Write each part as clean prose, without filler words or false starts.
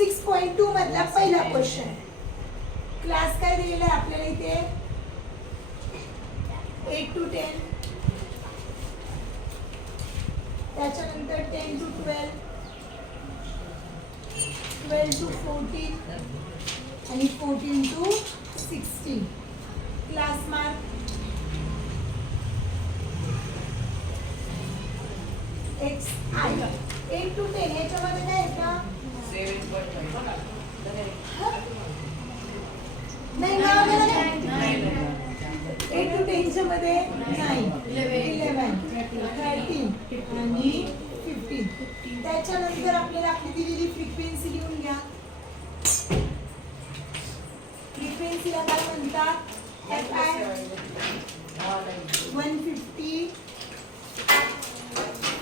6.2 मधला पहिला question. Class काय दिलेला आहे आपल्याला इथे 8 to 10, त्याच्यानंतर 10 to 12, 12 to 14 आणि 14 to 16. Class mark X I. 8 to 10 याच्यामध्ये काय येतं? नाही ना, 8 to 10 च्या मध्ये 9, 11, 13 आणि 15. त्याच्यानंतर आपल्याला आपली दिलेली फ्रिक्वेन्सी लिहून घ्या. फ्रिक्वेन्सीला काय म्हणतात? एफ आय 150,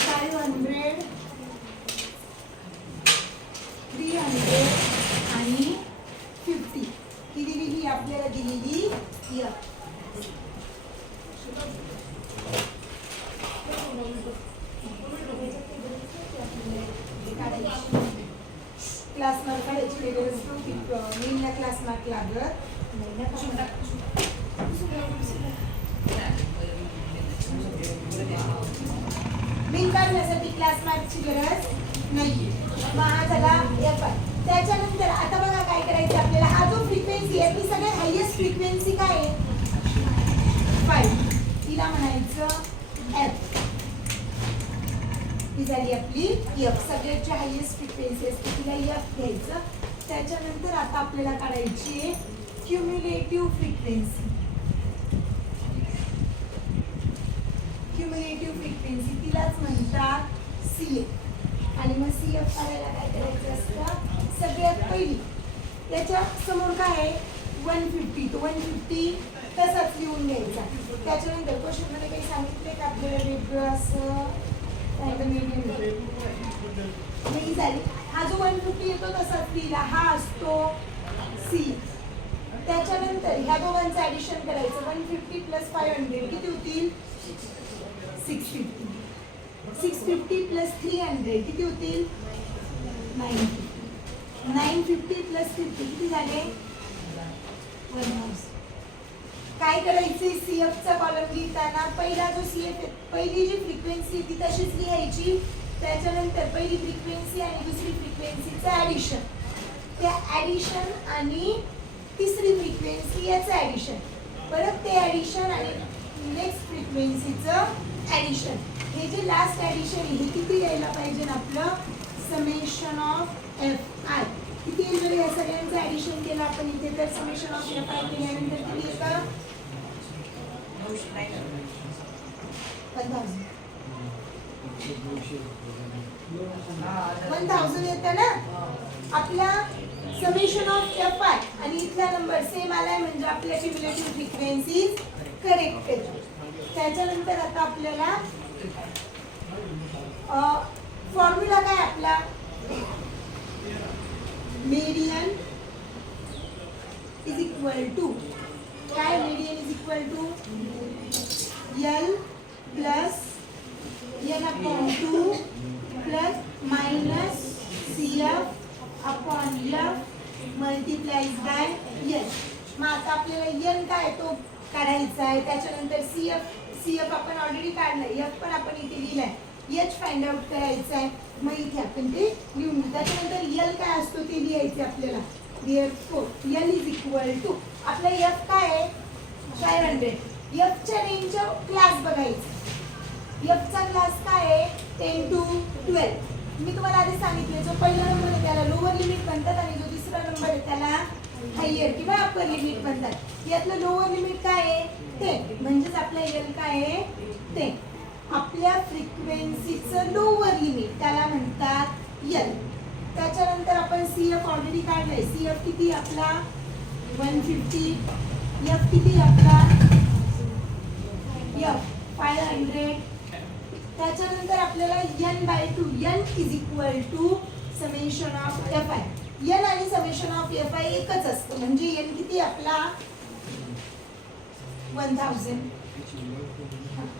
500, 300 आणि 50. ही दिलेली आपल्याला दिलेली एफ. क्लास मार्क काढायची काही गरज नव्हती. मेनला क्लास मार्क लागत मेन काढण्यासाठी क्लास मार्कची गरज नाही. मग हा झाला एफ आय. त्याच्यानंतर आता बघा काय करायचं आपल्याला. हा जो फ्रिक्वेन्सी आहे ती सगळ्यात हायेस्ट फ्रिक्वेन्सी काय आहे 5. तिला म्हणायचं एफ. ही झाली आपली एफ. सगळ्यात जी हायेस्ट फ्रिक्वेन्सी असते तिला एफ घ्यायचं. त्याच्यानंतर आता आपल्याला काढायची आहे क्युम्युलेटिव्ह फ्रिक्वेन्सी. क्युम्युलेटिव्ह फ्रिक्वेन्सी तिलाच म्हणतात सीएफ. आणि मग सीएफ काढायला काय करायचं असतं? सगळ्यात पहिली त्याच्या समोर काय आहे 150. तो 150 तसाच लिहून घ्यायचा. त्याच्यानंतर क्वेश्चन मध्ये काही सांगितले का आपल्याला वेगळं असं नाही झाली. हा जो 150 येतो तसाच लिहिला. हा असतो सी. त्याच्यानंतर ह्या दोघांचं ऍडिशन करायचं. 150 प्लस 500 किती होतील 650. 650 प्लस 300 किती होतील 90. 950 प्लस 50 किती झाले 1000. काय करायचे सीएफचा कॉलम लिहिताना पहिला जो सीएफ पहिली जी फ्रिक्वेन्सी ती तशीच लिहायची. त्याच्यानंतर पहिली फ्रिक्वेन्सी आणि दुसरी फ्रिक्वेन्सीचं ऍडिशन. त्या ऍडिशन आणि तिसरी फ्रिक्वेन्सी याचं ऍडिशन. परत ते ऍडिशन आणि नेक्स्ट फ्रिक्वेन्सीचं ऍडिशन. हे जे लास्ट ऍडिशन आहे हे किती यायला पाहिजे ना आपलं समेशन ऑफ एफ आय. किती येईल जर या सगळ्यांचं ऍडिशन केलं आपण इथे तर समेशन ऑफ एफ आय केल्यानंतर किती येतं 1000 येतं ना. आपला समेशन ऑफ एफ आय आणि इथला नंबर सेम आलाय म्हणजे आपल्या क्युम्युलेटिव्ह फ्रिक्वेन्सी करेक्ट आहे. त्याच्यानंतर आता आपल्याला फॉर्म्युला काय आपला मीडियन इज इक्वल टू काय median is equal to L plus N upon 2 plus minus C F upon F multiplies by N. मग आता आपल्याला एन काय तो काढायचा आहे. त्याच्यानंतर सी एफ आपण ऑलरेडी काढलाय. एफ पण आपण इथे लिहिलाय. एच फाइंड आउट करायचं आहे. मग इथे आपण ते लिहून घेऊ. त्याच्यानंतर एल काय असतो ते लिहायचे आपल्याला. therefore L is equal to आपला एफ काय आहे 500. एफच्या रेंजचा क्लास बघायचा. एफचा क्लास काय आहे 10 to 12. मी तुम्हाला आधी सांगितले जो पहिला नंबर आहे त्याला लोअर लिमिट म्हणतात आणि जो तिसरा नंबर आहे त्याला हायर किंवा अपर लिमिट म्हणतात. यातलं लोअर लिमिट काय आहे 10 म्हणजेच आपला एल काय आहे 10. आपल्या फ्रिक्वेन्सीचं लोअर लिमिट त्याला म्हणतात एल. त्याच्यानंतर आपण सीएफ ऑलरेडी काढलाय. सीएफ किती आपला 150. एफ किती आपला एफ 500. त्याच्यानंतर आपल्याला n/2 n is equal to summation of F I. n आणि समेशन ऑफ एफ आय एकच असतं म्हणजे n किती आपला 1000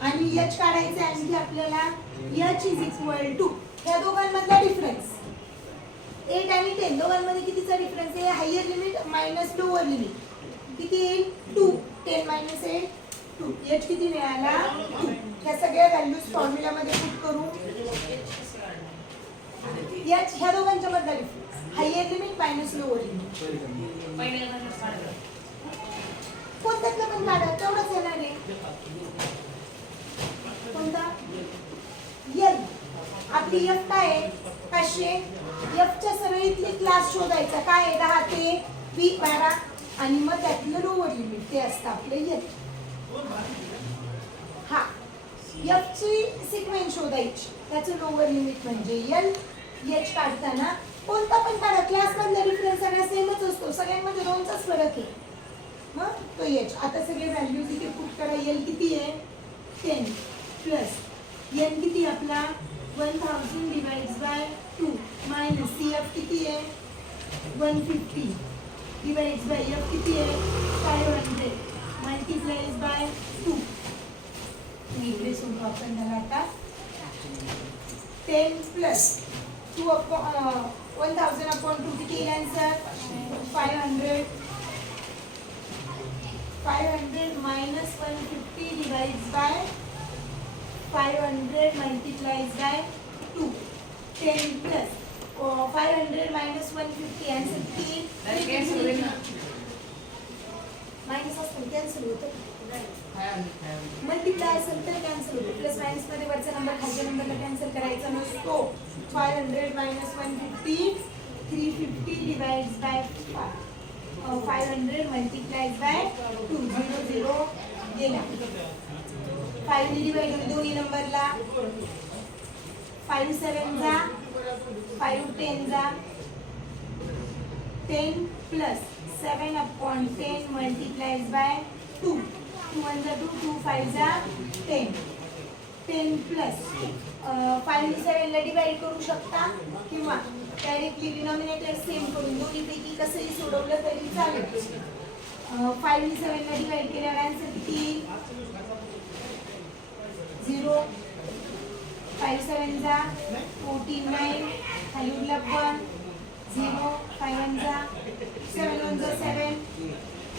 आणि h काढायचं आणखी आपल्याला h इज इक्वल टू ह्या दोघांमधला डिफरन्स 8 आणि 10 दोघांमध्ये कितीचा डिफरन्स आहे? Higher limit minus lower limit किती येईल? 2. 10 मायनस 8 2. h किती मिळाला? 2. ह्या सगळ्या व्हॅल्यूज फॉर्म्युलामध्ये पुट करू. h ह्या दोघांच्या मधला difference higher limit minus lower limit कोणत्यातलं पण काढा तेवढंच येणार आहे. कोणता? L. आपली F काय आहे? 500. F च्या सरळीतली क्लास शोधायचा काय आहे? 10 ते 12 आणि मग त्यातलं लोअर लिमिट ते असतं आपलं L. हा F ची सिक्वेन्स शोधायची त्याचं लोअर लिमिट म्हणजे L. H काढताना कोणता पण काढा क्लास मधला डिफरन्स सगळ्या सेमच असतो सगळ्यांमध्ये 2चाच फरक आहे. मग तो H आता सगळे व्हॅल्यूज इथे पुट करा. L किती आहे? 10 प्लस N किती आपला 1000 डिवाइड्स बाय 2 मायनस CF किती आहे? 150 डिवाइड्स बाय F किती आहे? 500 मल्टिप्लाइज बाय 2. इकडे सोडू आपण त्याला आता. 10 प्लस 2 1000 अपॉन 2 किती येईल answer? 500 minus 150 divides by 500 multiplies by 2. 10 plus 500 minus 150 answer किती? मायनस असतं कॅन्सल होतं. मल्टिप्लाय असेल तर कॅन्सल होतं. प्लस मायनस मध्ये वरचा नंबर खालच्या नंबरला कॅन्सल करायचा नसतो. 500 minus 150 350 divides by 500 multiplied by 2 0 0 गेला. 5 ने डिवाइड होईल दोन्ही नंबरला. 5 7 जा 5 10 जा 10 प्लस 7 upon 10 multiplied by 2 2 1 जा 2 2 5 जा 10 10 प्लस 5 ने 7 ला डिवाइड करू शकता किंवा डायरेक्टली डिनॉमिनेटर सेम करून दोन्हीपैकी कसंही सोडवलं तरी चालेल. 5 ने 7 ला डिवाइड केल्यावर आन्सर किती येईल? 0 5 7 जा 14 9 खाली उरला 1 0 5 1 जा 7 1 जा 7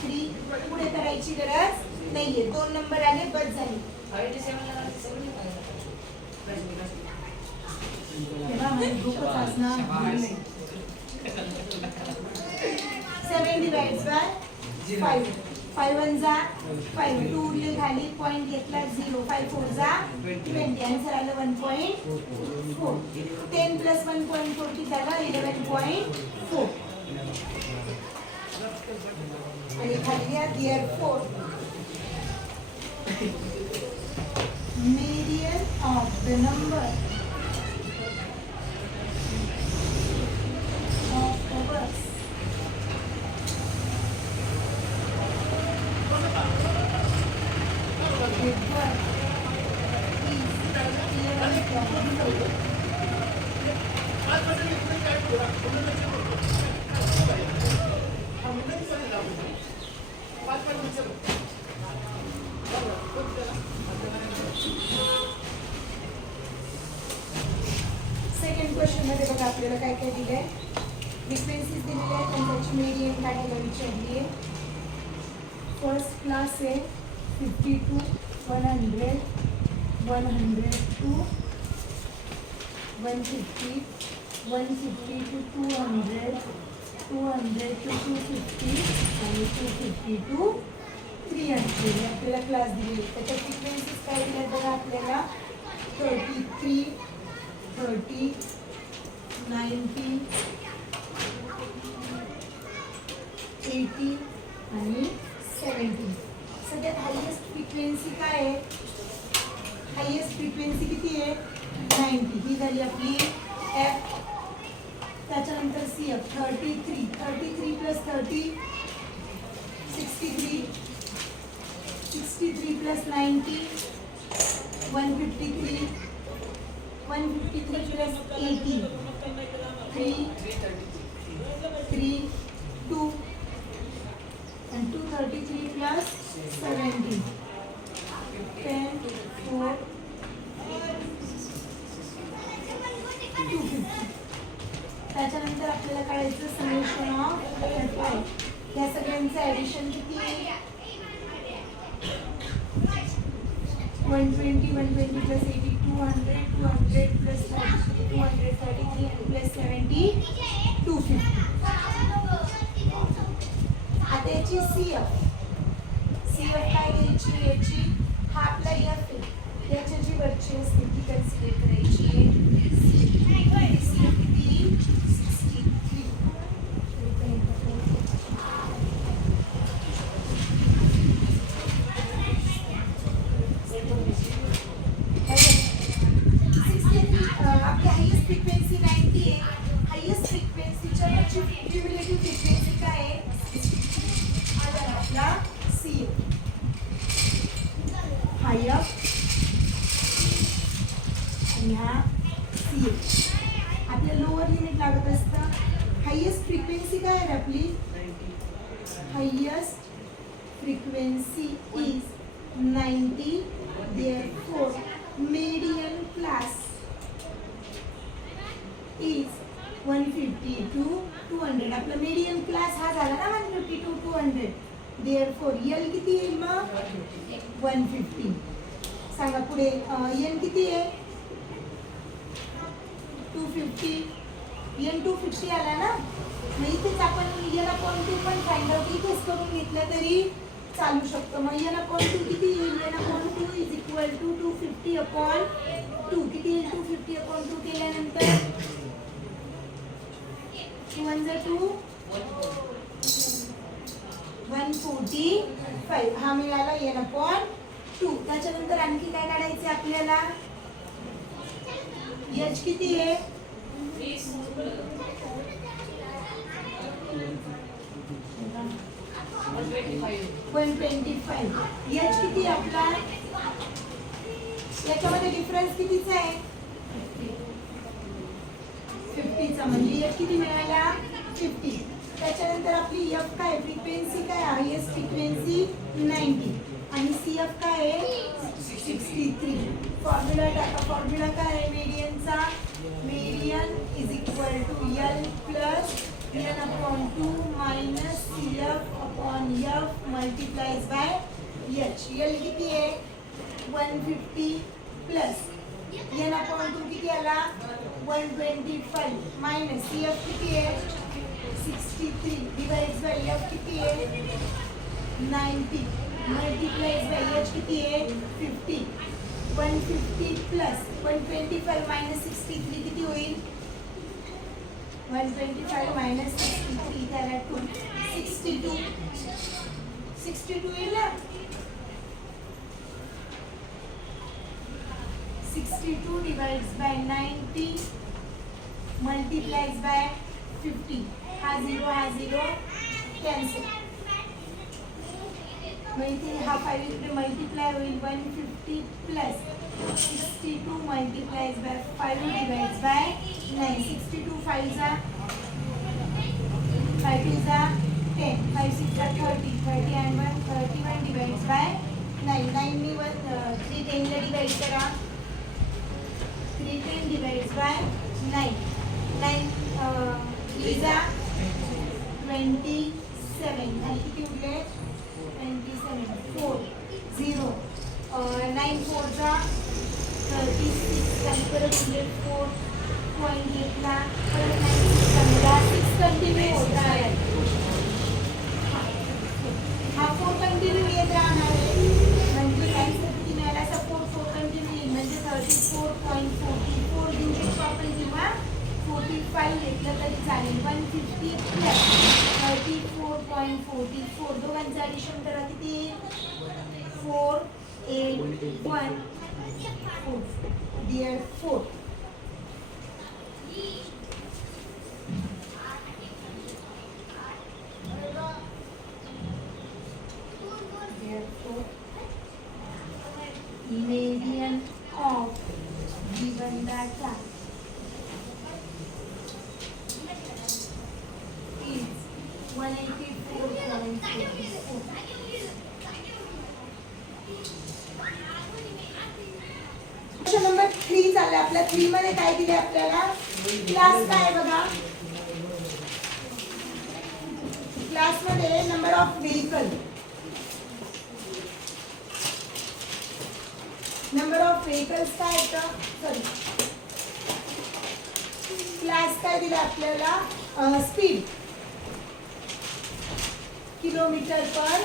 3 पुढे करायची गरज नाहीये. 2 नंबर आले बस झाली. 7 divides by 5 5 1 जा 5 2 उरले खाली पॉइंट घेतला 0 5 4 जा 20 आन्सर आलं 1.4. 10 प्लस 1.4 किती झालं? 11.4 आणि खाली या therefore median of the number of powers second question मध्ये बघा आपल्याला काय काय दिलंय. फ्रिक्वेन्सीज दिलेल्या आहेत आणि त्याची मीडियन काढायला विचारली आहे. फर्स्ट क्लास आहे 52 100 102 150 150 to 200 200 to 250 आणि 250 to 300 आपल्याला क्लास दिलेले. त्याच्या फ्रिक्वेन्सीज काय दिल्या बघा आपल्याला 33 30 90 80 आणि 70. सगळ्यात हायेस्ट फ्रिक्वेन्सी काय आहे? हायेस्ट फ्रिक्वेन्सी किती आहे? 90. ही झाली आपली एफ. त्याच्यानंतर C F 33 33 plus 30 63 63 plus 90 153 153 plus 80 3 3 2 and 233 plus 70 10 4 250. त्याच्यानंतर आपल्याला काढायचं समेशन ऑफ Fi. या सगळ्यांचं ॲडिशन किती आहे? 120 120 plus 80 200 200 plus 30 233 plus 70 250. आता याची CF काय घ्यायची? याची हा आपला F आहे, याची जी वरची असते ती कन्सिडर करायची आहे. CF किती? 63. 63 आपली हायेस्ट फ्रिक्वेन्सी 90 आहे. हायेस्ट फ्रिक्वेन्सीच्या वरची क्युम्युलेटिव्ह फ्रिक्वेन्सी काय आहे? हा झाला आपला CF. हा F आणि हा CF. आपल्या लोअर लिमिट लागत असतं. हायेस्ट फ्रिक्वेन्सी काय आहे आपली? Highest frequency is 90. Therefore, median class is 150 to 200. आपला median class हा झाला ना 150 to 200. Therefore, L किती येईल मग? 150. सांगा पुढे N किती आहे? 250. N 250 आला ना. मग इथेच आपण N/2 पण फाइंड आउट इथेच करून घेतलं तरी चालू शकतो. मग N/2 किती येईल? N/2 is equal to 250/2. किती येईल? 250/2 केल्यानंतर 1 × 2 145. हा मिळाला N/2. त्याच्यानंतर आणखी काय काढायचे आपल्याला? H किती आहे? 125. H किती आपला? याच्यामध्ये डिफरन्स कितीचा आहे? 50चा. म्हणजे H किती मिळाला? 50. त्याच्यानंतर आपली F काय? फ्रिक्वेन्सी काय? हायेस्ट फ्रिक्वेन्सी 90 आणि CF काय आहे? 63. फॉर्म्युला टाका. फॉर्म्युला काय आहे मीडियनचा? Median is equal to L plus N/2 minus CF/F multiplies by H. L किती आहे? 150 प्लस N/2 किती आला? 125 मायनस CF किती आहे? 63 डिवाइड्स बाय F किती आहे? 90 मल्टिप्लाइज बाय H किती आहे? 50. 150 प्लस 125 मायनस 63 किती होईल? 125 मायनस 63 त्याला 2 62 येईल ना. 62 डिवाइड्स बाय 90 मल्टिप्लाइज बाय 50. हा 0 कॅन्सल. मग इथे हा 5 इकडे मल्टिप्लाय होईल. 150 plus 62 multiplies by 5 divides by 9. 62 5 जा 5 2 जा 10 5 6 जा 30 30 and 1 31 डिवाइड्स बाय 9. 9 ने 3 10 ला डिवाइड करा. 3 10 डिवाइड्स बाय 9. 9 3 जा 27 आणि किती उरले? 27 4 0 9 4 जा 36 आणि परत उरले 4 पॉईंट घेतला. परत 6 कंटिन्यू होत आहे. हा 4 कंटिन्यू येत राहणार आहे. म्हणजे आन्सर किती मिळाला? 4 कंटिन्यू येईल. म्हणजे 34.44 घेऊ शकतो आपण किंवा 45 घेतलं तरी चालेल. 150 प्लस 34.44 दोघांचं ॲडिशन करा. किती? 4 8 1 4. Therefore, median of given data is 184.44. Question number 3 चालला आपला. 3 मध्ये काय दिले आपल्याला? क्लास काय बघा? क्लासमध्ये number of vehicle, number of vehicles काय येतं, सॉरी क्लास काय दिला आपल्याला, स्पीड किलोमीटर पर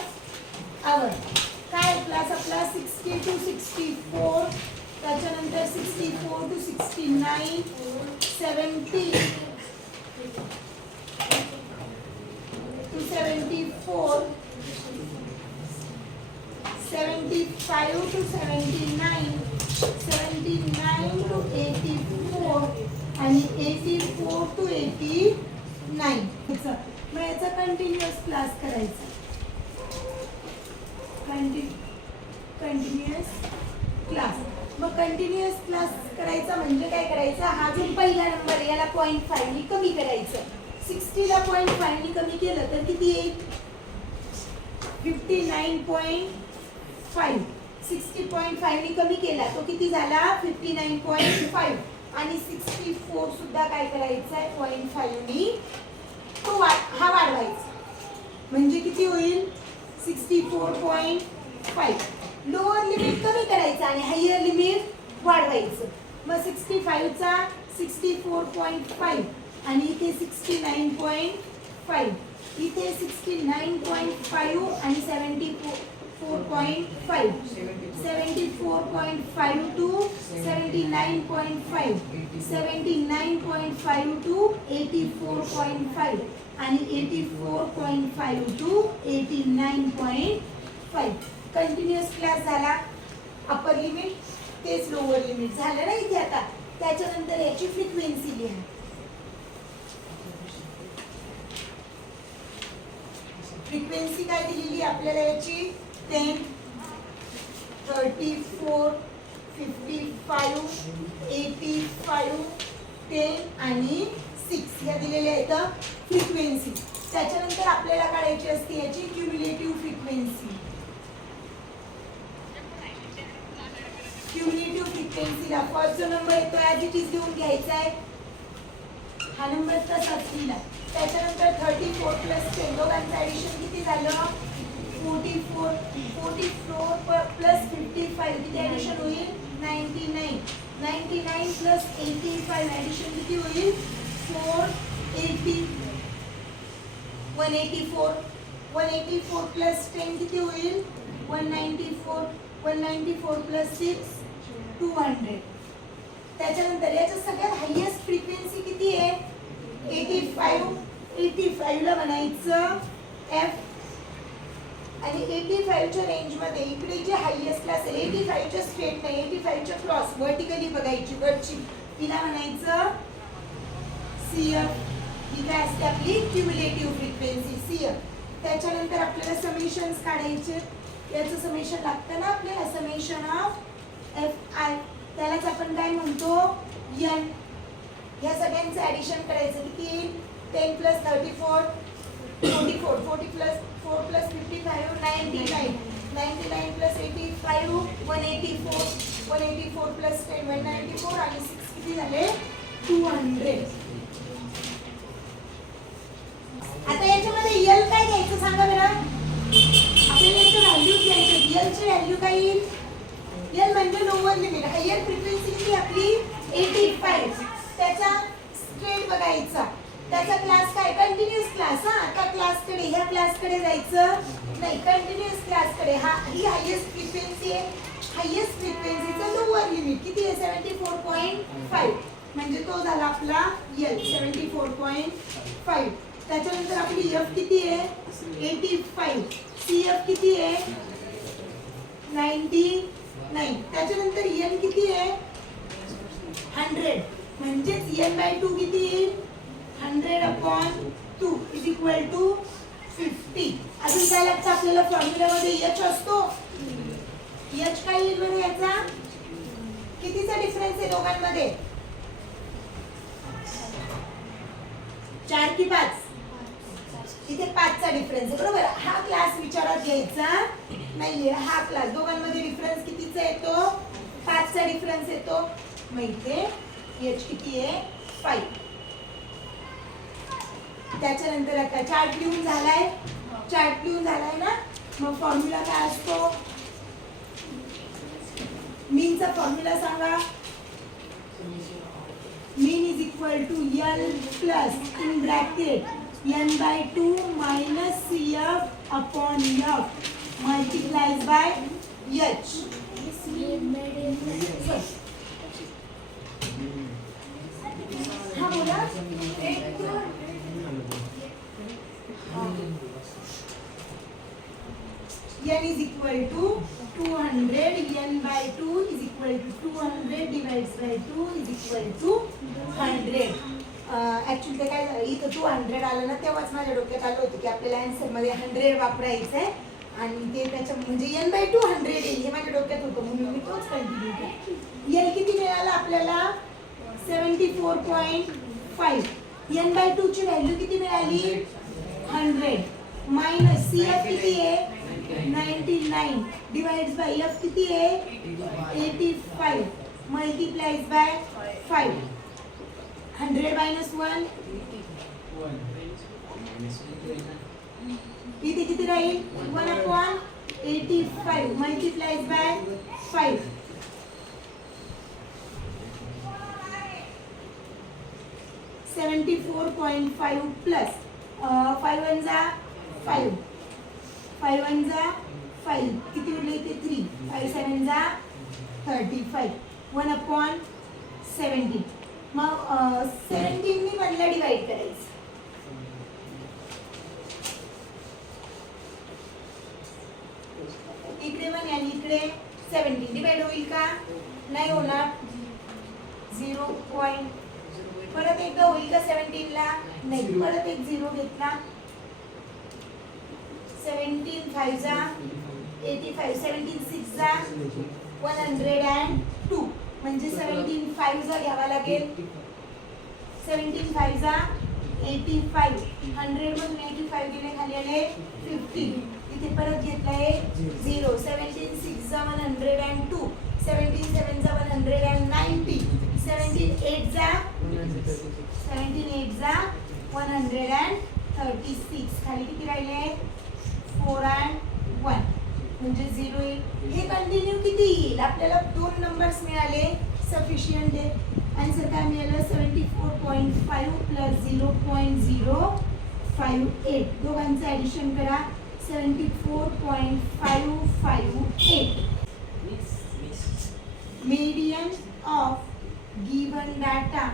आवर. काय क्लास आपला 60 to 64, त्याच्यानंतर 64 to 69, 70 to 74, 75 to 79, 79 to 84 आणि 84 to 89. मग याचा कंटिन्युअस क्लास करायचा, कंटिन्युअस क्लास. मग कंटिन्युअस क्लास करायचा म्हणजे काय करायचं, हा जो पहिला नंबर आहे याला 0.5 नी कमी करायचं. 60 ला 0.5 नी कमी केलं तर किती येईल, 59.5. 60.5 नी कमी केला तो किती झाला, 59.5. आणि 64 सुद्धा काय करायचं आहे, 0.5 नी तो हा वाढवायचा. म्हणजे किती होईल, 64.5. लोअर लिमिट कमी करायचं आणि हायर लिमिट वाढवायचं. मग 65 चा 64.5 आणि इथे 69.5, इथे 69.5 आणि 74.5, 74.5 to 79.5, 79.5 to 84.5 आणि 84.5 to 89.5. कंटिन्युअस क्लास झाला. अपर लिमिट तेच लोअर लिमिट झालं ना इथे. आता त्याच्यानंतर याची फ्रिक्वेन्सी लिहा. फ्रिक्वेन्सी काय दिलेली आपल्याला याची, 10, 34, 55, 85, 10 आणि 6 ह्या दिलेल्या आहेत फ्रिक्वेन्सी. त्याच्यानंतर आपल्याला काढायची असते याची क्युम्युलेटिव्ह फ्रिक्वेन्सी. क्युम्युलेटिव्ह फ्रिक्वेन्सीला फर्स्ट जो नंबर येतो ॲज इट इज लिहून घ्यायचा आहे, हा नंबर तसाच लिहिला. त्याच्यानंतर 34 प्लस 10 दोघांचं ॲडिशन किती झालं, 44, 44 प्लस 55 किती ॲडिशन होईल, 99, 99 प्लस 85 ॲडिशन किती होईल, 480, 184, 184 प्लस 10 किती होईल, 194, 194 प्लस 6, 200. त्याच्यानंतर याच्या सगळ्यात हायेस्ट फ्रिक्वेन्सी किती आहे, 85. 85 ला म्हणायचं एफ आणि 85 च्या रेंज मध्ये इकडे जे हायेस्ट क्लास आहे 85 च्या स्ट्रेट नाही, 85 च्या क्रॉस वर्टिकली बघायची वरची, तिला म्हणायचं सीएफ. ही काय असते आपली क्युम्युलेटिव्ह फ्रिक्वेन्सी सीएफ. त्याच्यानंतर आपल्याला समेशन्स काढायचे. याचं समेशन लागतं ना आपल्याला, समेशन ऑफ एफ आय, त्यालाच आपण काय म्हणतो एन. ह्या सगळ्यांचं ॲडिशन करायचं किती, 10 plus 34, 44, 40 plus 4 plus 55, 99, 99 plus 85, 184, 184 plus 10, 194 आणि 6 किती झाले, 200. आता याच्यामध्ये एल काय घ्यायचं सांगा बरं, आपल्याला याचं व्हॅल्यू घ्यायचं. एलची व्हॅल्यू काय येईल, एल म्हणजे लोअर लिमिट. हायर फ्रिक्वेन्सी किती आपली 85, त्याचा स्ट्रेट बघायचा. त्याचा क्लास काय, कंटिन्युअस क्लास. हा आता क्लासकडे, ह्या क्लासकडे जायचं नाही, कंटिन्युअस क्लासकडे. हा ही हायेस्ट फ्रिक्वेन्सी आहे. हायेस्ट फ्रिक्वेन्सीचं लोअर लिमिट किती आहे, 74.5, म्हणजे तो झाला आपला एल 74.5. त्याच्यानंतर आपली एफ किती आहे, 85. सी एफ किती आहे, 99. त्याच्यानंतर एन किती आहे, 100. म्हणजेच एन बाय 2 किती येईल, 100/2 इज इक्वल टू 50. अजून काय लागतं आपल्याला फॉर्म्युलामध्ये, एच असतो. एच काय येईल बरं याचा, कितीचा डिफरन्स आहे दोघांमध्ये, 4 की 5, इथे 5 चा डिफरन्स आहे बरोबर. हा क्लास विचारात घ्यायचा नाहीये. हा क्लास दोघांमध्ये डिफरन्स कितीचा येतो, 5 चा डिफरन्स येतो. मग इथे एच किती आहे, 5. त्याच्यानंतर आता चार्ट लिहून झालाय, चार्ट लिहून झालाय ना. मग फॉर्म्युला काय असतो, मीनचा फॉर्म्युला सांगा. Mean is equal to L plus in bracket n/2 minus CF upon F multiplies by H. हाँ बोला n is equal to 200, n/2 is equal to 200 divided by 2 is equal to 100. Actually ते काय झालं, इथं 200 आलं ना तेव्हाच माझ्या डोक्यात आलं होतं की आपल्याला आन्सर मध्ये 100 वापरायचं आहे आणि ते त्याच्या म्हणजे n/2 100 येईल हे माझ्या डोक्यात होतं, म्हणून मी तोच कंटिन्यू केला. n किती मिळालं आपल्याला 74.5. n/2 ची व्हॅल्यू किती मिळाली 100 मायनस CF किती आहे 99 डिवाइड्स बाय F किती आहे 85 मल्टिप्लाइज बाय 5. 100 minus 1 इथे किती राहील 1/85 मल्टिप्लाइज बाय 5. 74.5 प्लस 5 1 जा 5 5 1 जा 5 किती उरले इथे 3 5 7 जा 35 1/70. मग 17 नी 1 ला डिवाइड करायचं. इकडे 1 आणि इकडे 17 डिवाइड होईल का नाही होणार 0. परत एकदा होईल का 17 ला नाही, परत एक 0 घेतला 17 5 जा 85 17 6 जा 102 म्हणजे 17 5 जा घ्यावा लागेल. 17 5 जा 85 100 मधून 85 गेले खाली आले 50 इथे परत घेतलाय 0. 17 6 जा 102 17 7 जा 190 17 8 जा 136 खाली किती राहिले 4 and 1 म्हणजे 0 येईल. हे कंटिन्यू किती येईल आपल्याला 2 नंबर्स मिळाले सफिशियंट आहे. आन्सर काय मिळालं 74.5 प्लस 0.058 दोघांचं ॲडिशन करा 74.558. Median of given data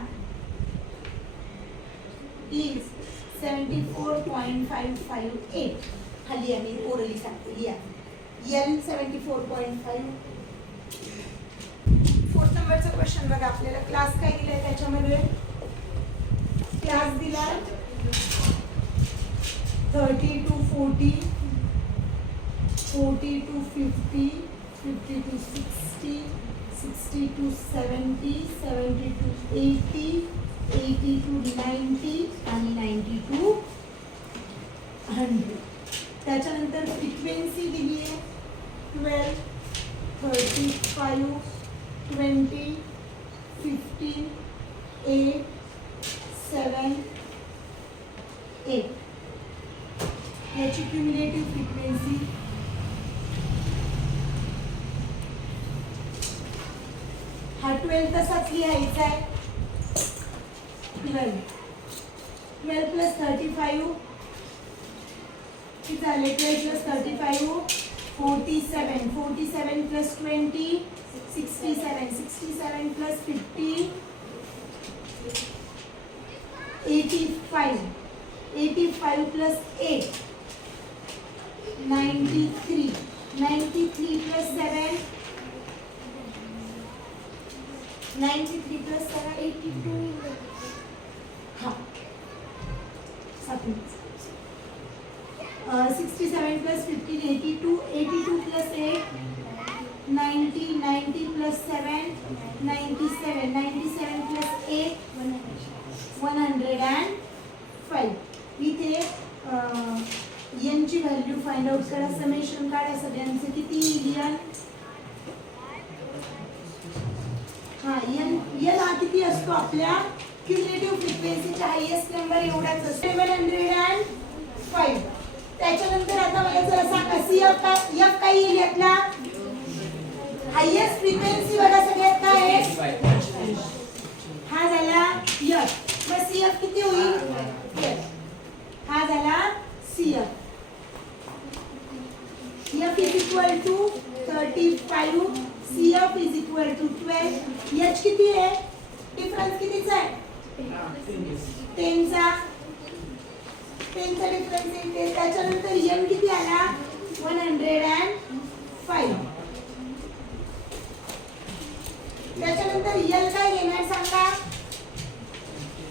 is 74.558. खाली आम्ही ओरली सांगते लिहा L 74.5. 4th नंबरचा क्वेश्चन बघा. आपल्याला क्लास काय दिलाय त्याच्यामध्ये क्लास दिला 30 to 40 40 to 50 50 to 60 60 to 70 70 to 80 80 to 90 आणि 90 to 100. त्याच्यानंतर फ्रिक्वेन्सी दिली आहे 12 35 20 15 8 7 8 याची क्युम्युलेटिव्ह फ्रिक्वेन्सी हा 12 तसाच लिहायचा आहे 12 प्लस 35 किती झाले 12 plus 35 47 47 plus 20 67 67 plus 50 85 85 plus 8 93 93 plus 7 93 plus 7 82 हाँ 67 प्लस 15 82 82 प्लस 8 90 90 प्लस 7 97 97 प्लस 8 105. इथे n ची व्हॅल्यू फाइंड आउट करा समेशन काढा सगळ्यांचे किती येईल हा n हा किती असतो आपल्या क्युमुलेटिव्ह फ्रिक्वेन्सीचा हायेस्ट नंबर एवढाच असतो 705. त्याच्यानंतर आता मला जरा सांगा एफ काय येईल यातला हायेस्ट फ्रिक्वेन्सी बघा सगळ्यात काय आहे हा झाला एफ. मग सीएफ किती होईल हा झाला CF. F is equal to 35, CF is equal to 12. H किती आहे? डिफरन्स कितीचा आहे? 10 चा डिफरन्स आहे. त्याच्यानंतर M किती आला? 105. त्याच्यानंतर L काय घेणार सांगा?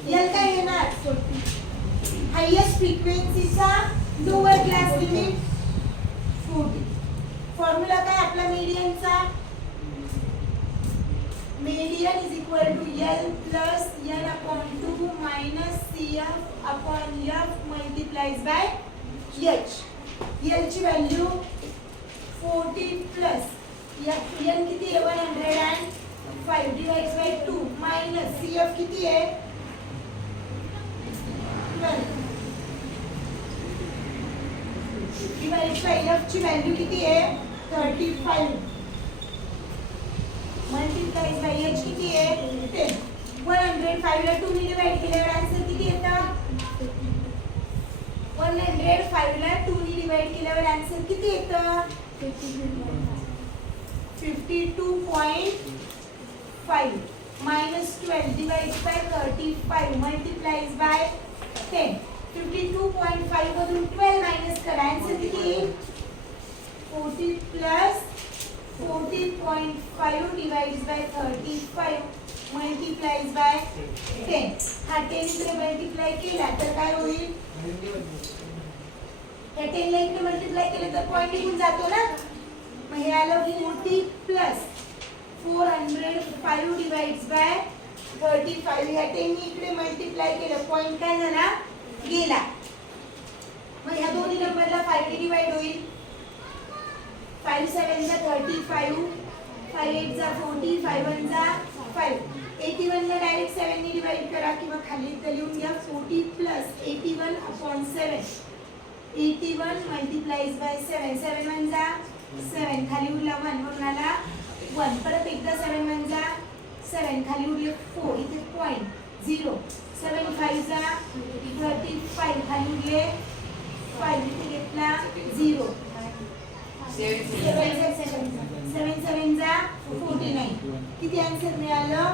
L काय घेणार? हायेस्ट फ्रिक्वेन्सीचा लोअर क्लास लिमिट 40. फॉर्म्युला काय आपला मीडियनचा? Median is equal to L plus N upon 2 minus CF upon F multiplies by H. L ची व्हॅल्यू 40 प्लस N किती आहे 105 डिवाइड बाय 2 मायनस CF किती आहे 12 डिवाइड बाय F ची व्हॅल्यू किती आहे 35 मल्टिप्लाइज बाय H किती आहे 10. 105 ला 2 ने डिवाइड केल्यावर आन्सर किती येतं 105 ला 2 ने डिवाइड केल्यावर आन्सर किती येतं 52.5 minus 12 divided by 35 multiplies by 10. 52.5 मधून 12 मायनस करा आन्सर किती येईल 40 plus 40.5 divided by 35 multiplies by 10. हा 10 इकडे मल्टिप्लाय केला तर काय होईल या 10 ला इकडे मल्टिप्लाय केलं तर पॉइंट निघून जातो ना. मग हे आलं 40 प्लस 405 डिवाइड्स बाय 35. या 10 नी इकडे मल्टिप्लाय केलं पॉइंट काय झाला गेला. मग ह्या दोन्ही नंबरला 5 ने डिवाइड होईल 5 7 चा 35 5 8 चा 40 5 1 चा 5. 81 ला डायरेक्ट 7 ने डिवाइड करा किंवा खाली इथं लिहून घ्या 40 प्लस 81 अपॉन 7 81 मल्टिप्लाइज बाय 7 7 1 चा 7 खाली उरला 1 म्हणून आला 1. परत एकदा 7 1 चा 7 खाली उरले 4 इथे पॉइंट 0 7 5 चा 35 खाली उरले 5 इथे घेतला 0 7 7 चा 49. किती आन्सर मिळालं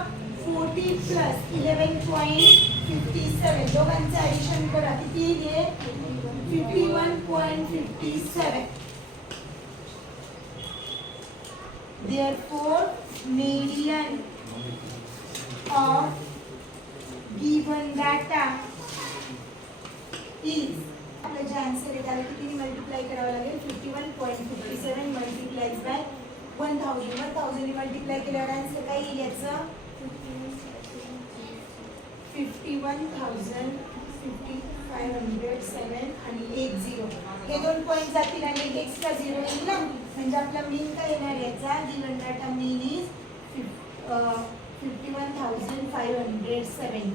40 प्लस 11.57. दोघांचं ऍडिशन करा किती येते 51.57. Therefore, median of given data is आपलं जे आन्सर आहे त्याला किती मल्टिप्लाय करावं लागेल 51.57 मल्टिप्लाइज बाय 1000. 1000 ने मल्टिप्लाय केल्यावर आन्सर काय येईल याचं 51,507 आणि 10. हे दोन पॉइंट जातील आणि एक एक्स्ट्रा 0 येईल ना. म्हणजे आपला मीन काय येणार याचा गिवन डाटा मीन इज 51,570.